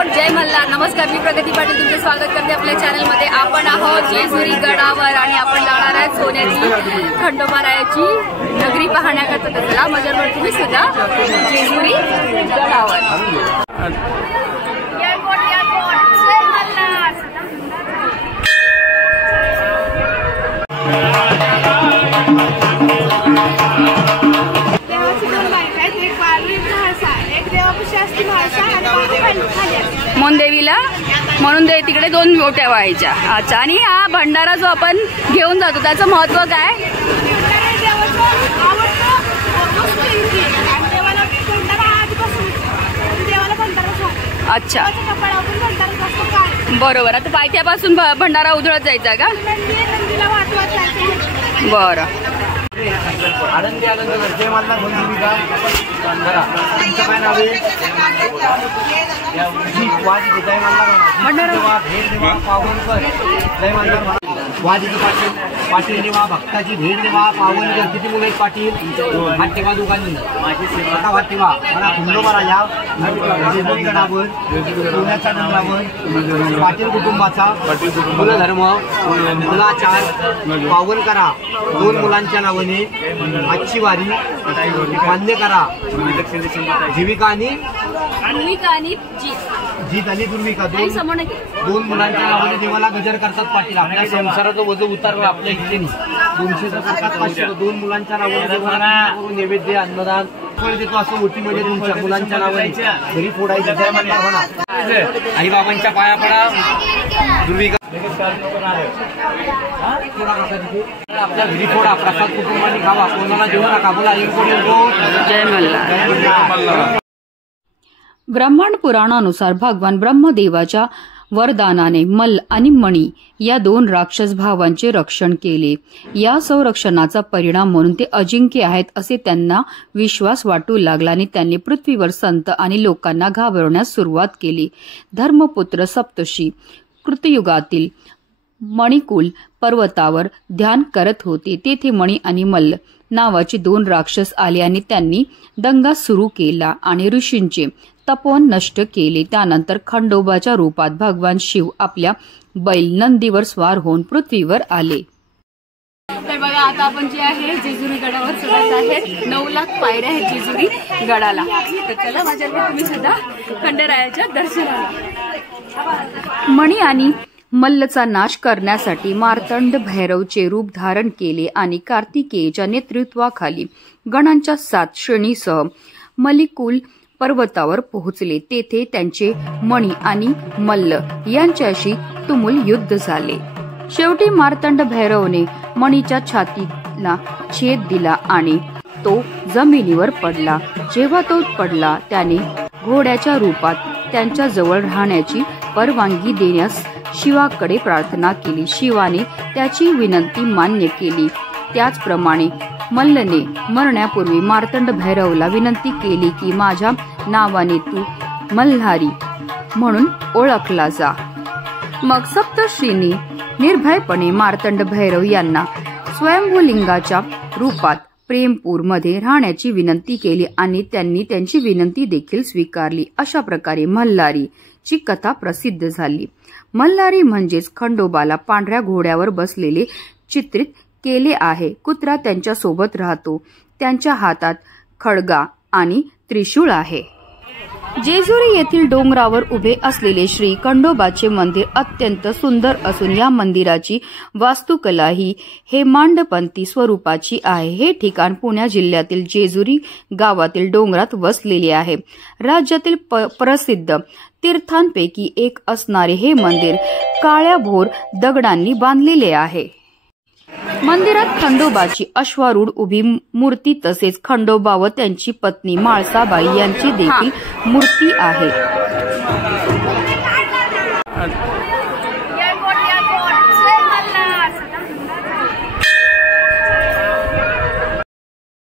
अक्कलकोट, जय मल्हार. नमस्कार, मी प्रगती पाटील तुमचे स्वागत करते आपल्या चॅनलमध्ये. आपण आहोत जेजुरी गडावर आणि आपण जाणार आहे सोन्याची खंडोबारायाची नगरी पाहण्याकरता. तर चला माझ्याबरोबर तुम्ही सुद्धा जेजुरी गडावर. मोनदेवीला म्हणून तिकडे 2 ओट्या व्हायच्या. अच्छा, आणि हा भंडारा जो आपण घेऊन जातो त्याचं महत्व काय? अच्छा, बरोबर. आता पायथ्यापासून भंडारा उधळत जायचा का? बरं. आनंदी आनंद जय मल्हार बंधुविका भंडारा तुमचं काय नाव आहे? जय मल्हार भेट देवा पावनकर. जय मल्हार वाजीची पाटील देवा भक्ताची भेट देवा पावनकर. किती मुलं आहेत पाटील? हात ठेवा दोघांनी. आता हात ठेवा. मला खंडोबा राजा जेजुरी गडावर सोन्याच्या डोंगरावर पाटील कुटुंबाचा कुलधर्म कुलाचार पावन करा. 2 मुलांच्या नावाने आजची वारी मान्य करा. जीविका आणि जीत आणि दुर्विका 2 मुलांच्या नावाने देवाला गजर करतात पाटील. आपल्या संसाराचं वजन उतारलं आपल्या इथे 200चा करतात 500. 2 मुलांच्या नावाने देवाला नैवेद्य अन्नदान फळ देतो. असं ओटीमध्ये तुमच्या मुलांच्या नावाने घरी फोडायचं. जय मल्हार म्हणा. आई बाबांच्या पाया पडा. दुर्विका आपल्या घरी फोडा. प्रसाद कुटुंबाने खावा. कोणाला देऊ नका. बोला जय मल्हार. ब्रह्मांड पुराणानुसार भगवान ब्रह्मदेवाच्या वरदानाने मल्ल आणि मणी या 2 राक्षस भावांचे रक्षण केले. या संरक्षणाचा परिणाम म्हणून ते अजिंक्य आहेत असे त्यांना विश्वास वाटू लागला आणि त्यांनी पृथ्वीवर संत आणि लोकांना घाबरवण्यास सुरुवात केली. धर्मपुत्र सप्तर्षी कृतयुगातील मणिकुल पर्वतावर ध्यान करत होते. तेथे मणी आणि मल्ल नावाचे 2 राक्षस आले आणि त्यांनी दंगा सुरू केला आणि ऋषींचे तपोवन नष्ट केले. त्यानंतर खंडोबाच्या रूपात भगवान शिव आपल्या बैल नंदीवर स्वार होऊन पृथ्वीवर आले. तर बघा, आता आपण जे आहे जेजुरी गडावर चढत आहे. 9 लाख पायऱ्या आहेत जेजुरी गडाला. तर चला माझ्याकडे तुम्ही सुद्धा खंडरायाच्या दर्शनाला. मणी आणि मल्लचा नाश करण्यासाठी मार्तंड भैरवचे रूप धारण केले आणि कार्तिकेयच्या नेतृत्वाखाली गणांच्या 7 श्रेणीसह मलिकुल पर्वतावर पोहोचले. तेथे त्यांचे मणी आणि मल्ल यांच्याशी तुमुल युद्ध झाले. शेवटी मार्तंड भैरवने मणीच्या छातीला छेद दिला आणि तो जमिनीवर पडला. जेव्हा तो पडला त्याने घोड्याच्या रूपात त्यांच्या जवळ राहण्याची परवानगी देण्यास शिवाकडे प्रार्थना केली. शिवाने त्याची विनंती मान्य केली. त्याचप्रमाणे मल्लने मरण्यापूर्वी मार्तंड भैरवला विनंती केली की माझ्या नावाने तू मल्हारी म्हणून ओळखला जा. मग सप्तर्षींनी निर्भयपणे मार्तंड भैरव यांना स्वयंभूलिंगाच्या रूपात प्रेमपूरमध्ये राहण्याची विनंती केली आणि त्यांनी त्यांची विनंती देखील स्वीकारली. अशा प्रकारे मल्हारीची कथा प्रसिद्ध झाली. मल्हारी म्हणजेच खंडोबाला पांढऱ्या घोड्यावर बसलेले चित्रित केले आहे. कुत्रा त्यांच्या सोबत राहतो. त्यांच्या हातात खड्गा आणि त्रिशूळ आहे. जेजुरी येथील डोंगरावर उभे असलेले श्री खंडोबाचे मंदिर अत्यंत सुंदर असून या मंदिराची वास्तुकला ही हेमांडपंथी स्वरूपाची आहे. हे ठिकाण पुणे जिल्ह्यातील जेजुरी गावातील डोंगरात वसलेले आहे. राज्यातील प्रसिद्ध तीर्थांपैकी एक असणारे हे मंदिर काळ्या भोर दगडांनी बांधलेले आहे. मंदिरात खंडोबाची अश्वारूढ उभी मूर्ती तसेच खंडोबा व त्यांची पत्नी माळसाबाई यांची देखील मूर्ती आहे.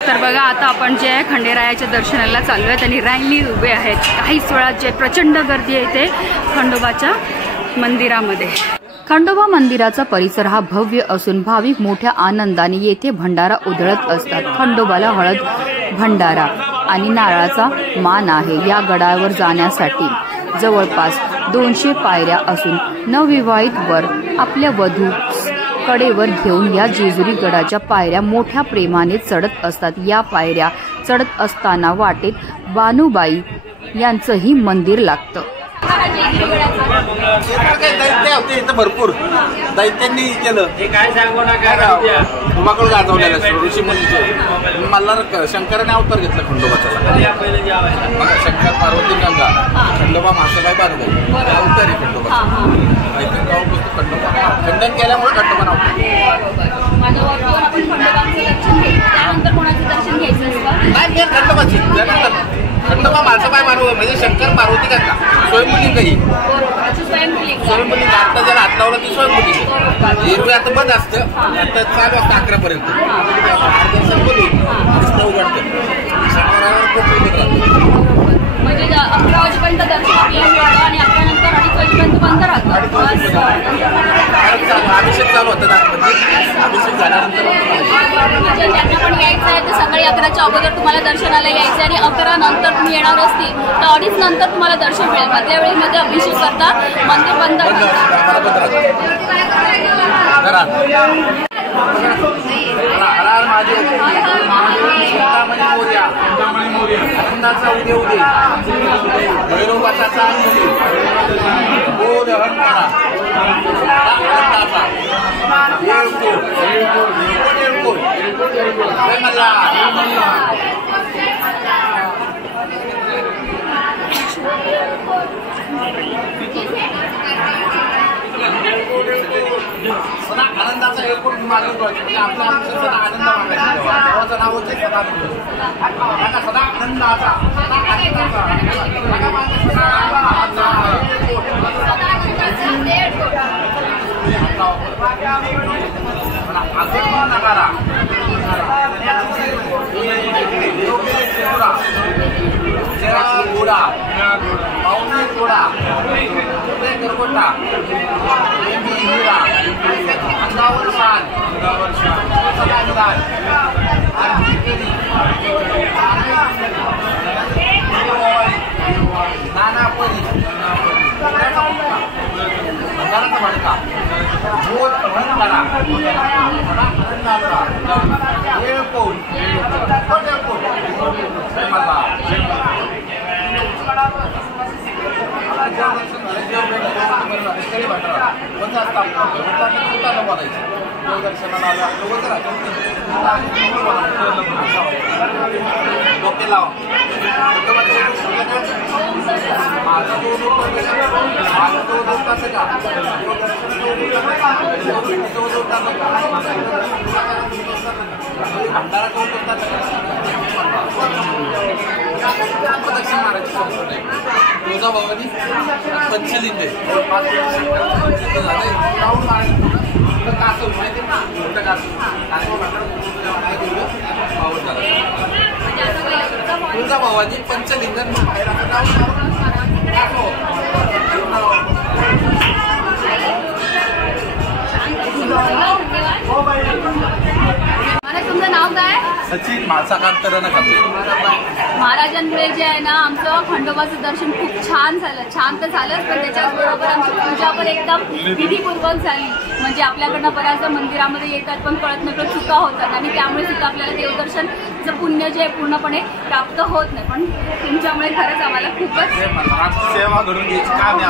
तर बघा, आता आपण जे खंडेरायाच्या दर्शनाला चालू आहे त्यांनी रांगणी उभे आहेत. काहीच वेळात जे प्रचंड गर्दी आहे ते खंडोबाच्या मंदिरामध्ये. खंडोबा मंदिराचा परिसर हा भव्य असून भाविक मोठ्या आनंदाने येथे भंडारा उधळत असतात. खंडोबाला हळद भंडारा आणि नारळाचा मान आहे. या गडावर जाण्यासाठी जवळपास 200 पायऱ्या असून नवविवाहित वर आपल्या वधू कडेवर घेऊन या जेजुरी गडाच्या पायऱ्या मोठ्या प्रेमाने चढत असतात। या पायऱ्या चढत असताना वाटेत बानुबाई यांचंही मंदिर लागतं। दैत्य होते इथं भरपूर दैत्यांनी केलं हे काय सांगू नका धुमाकूळ गाजवलेलं ऋषी मुनीचे मला शंकराने अवतार घेतला खंडोबाचा शंकर पार्वती गंगा खंडोबा मासाबाई बानुबाई अवतार आहे खंडोबा खंडोबा खंडन केल्यामुळे खंडोबा नाव खंडोबाची खंडोबा मासाबाई बानुबाई म्हणजे शंकर पार्वती गंगा स्वयंभूलिंग ही स्वयंभूलिंग आता ज्याला हात लावला ती स्वयंभूलिंग एरवी आता बंद असतं आता चालू असतं 11 पर्यंत उघडतं म्हणजे 11 वाजेपर्यंत दर्शन आपल्याला आणि 11 नंतर 2:30 वाजेपर्यंत बंद राहतं। अभिषेक चालू होतं अभिषेक झाल्यानंतर म्हणजे ज्यांना पण यायचं आहे तर सकाळी 11च्या अगोदर तुम्हाला दर्शनाला यायचं आणि 11 नंतर तुम्ही येणार असतील तर 2:30 नंतर तुम्हाला दर्शन मिळेल। मधल्या वेळेमध्ये अभिषेक करता मंदिर बंद आनंदाचा उदय उदय भैरवाचा आनंदाचा एअरपोर्ट मागून म्हणजे आपला सदा आनंद मागायचा देवाचं नाव होते सदा सदा आनंदाचा नगारा घोडा पाहुणे घोडा गरगोटा हिरा अंगावर शान नानापरी भंगाराचा भडका बोध भंगारा एअरपोर्ट तुळजाभवानी पंचलिंग तुळजाभवानी पंचलिंग तुमचं नाव काय? सचिन मासाकांत रणकांबळे। महाराजांमुळे जे आहे ना आमचं खंडोबाचं दर्शन खूप छान झालं। छान तर झालंच पण त्याच्याबरोबर आमची पूजा पण एकदम विधीपूर्वक झाली। म्हणजे आपल्याकडनं बऱ्याचदा मंदिरामध्ये येतात पण कळत नकळत चुका होतात आणि त्यामुळे सुद्धा आपल्याला देवदर्शनचं पुण्य जे पूर्णपणे प्राप्त होत नाही। पण तुमच्यामुळे खरंच आम्हाला खूपच सेवा घडून घ्यायची काम आहे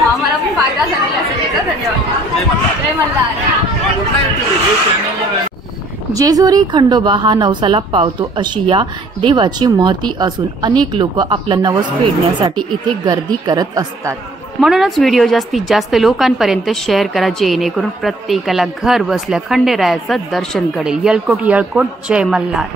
आम्हाला पण फायदा झालेला असेल त्याचा। धन्यवाद। जय मल्हार। जेजुरी खंडोबा हा नवसाला पावतो अशी या देवाची महती असून अनेक लोक आपला नवस फेडण्यासाठी इथे गर्दी करत असतात। म्हणूनच व्हिडिओ जास्तीत जास्त लोकांपर्यंत शेअर करा जेणेकरून प्रत्येकाला घर बसल्या खंडेरायाचं दर्शन घडेल। येळकोट येळकोट जय मल्हार।